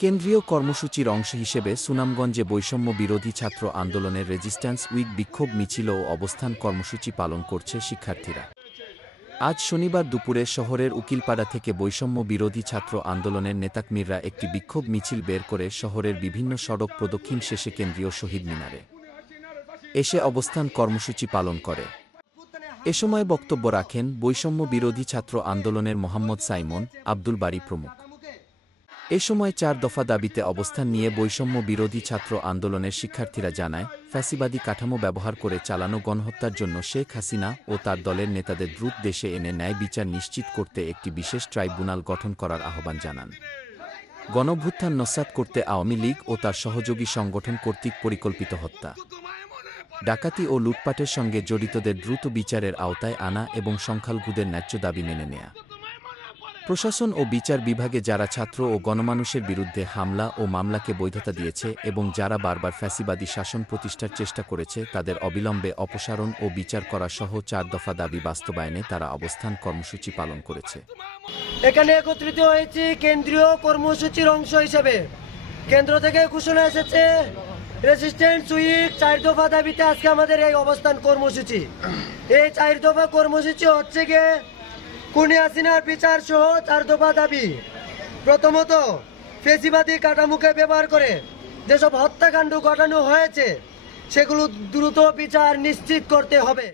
কেন্দ্রীয় কর্মসূচির অংশ হিসেবে সুনামগঞ্জে বৈষম্য বিরোধী ছাত্র আন্দোলনের রেজিস্ট্যান্স উইক বিক্ষোভ মিছিল ও অবস্থান কর্মসূচি পালন করছে শিক্ষার্থীরা। আজ শনিবার দুপুরে শহরের উকিলপাড়া থেকে বৈষম্য বিরোধী ছাত্র আন্দোলনের নেতাকর্মীরা একটি বিক্ষোভ মিছিল বের করে শহরের বিভিন্ন সড়ক প্রদক্ষিণ শেষে কেন্দ্রীয় শহীদ মিনারে এসে অবস্থান কর্মসূচি পালন করে। এ সময় বক্তব্য রাখেন বৈষম্য বিরোধী ছাত্র আন্দোলনের মোহাম্মদ সাইমন, আব্দুল বারী প্রমুখ। এ সময় ৪ দফা দাবিতে অবস্থান নিয়ে বৈষম্য বিরোধী ছাত্র আন্দোলনের শিক্ষার্থীরা জানায়, ফ্যাসিবাদী কাঠামো ব্যবহার করে চালানো গণহত্যার জন্য শেখ হাসিনা ও তার দলের নেতাদের দ্রুত দেশে এনে ন্যায় বিচার নিশ্চিত করতে একটি বিশেষ ট্রাইব্যুনাল গঠন করার আহ্বান জানান। গণঅভ্যুত্থান নস্যাৎ করতে আওয়ামী লীগ ও তার সহযোগী সংগঠন কর্তৃক পরিকল্পিত হত্যা, ডাকাতি ও লুটপাটের সঙ্গে জড়িতদের দ্রুত বিচারের আওতায় আনা এবং সংখ্যালঘুদের ন্যায্য দাবি মেনে নেয়া। প্রশাসন ও বিচার বিভাগে যারা ছাত্র ও গণমানুষের বিরুদ্ধে হামলা ও মামলাকে বৈধতা দিয়েছে এবং যারা বারবার ফ্যাসিবাদী শাসন প্রতিষ্ঠার চেষ্টা করেছে তাদের অবিলম্বে অপসারণ ও বিচার করা সহ ৪ দফা দাবি বাস্তবায়নে তারা অবস্থান কর্মসূচি পালন করেছে। এখানে একত্রিত হয়েছি কেন্দ্রীয় কর্মসূচির অংশ হিসেবে। কেন্দ্র থেকে ঘোষণা এসেছে রেজিস্ট্যান্স উইক ৪ দফা দাবিতে আজকে আমাদের এই অবস্থান কর্মসূচি। এই ৪ দফা কর্মসূচি হচ্ছে গিয়ে খুনি হাসিনার বিচার সহ ৪ দফা দাবি। প্রথমত, ফ্যাসিবাদী কাঠামোকে ব্যবহার করে যেসব হত্যাকাণ্ড ঘটানো হয়েছে সেগুলো দ্রুত বিচার নিশ্চিত করতে হবে।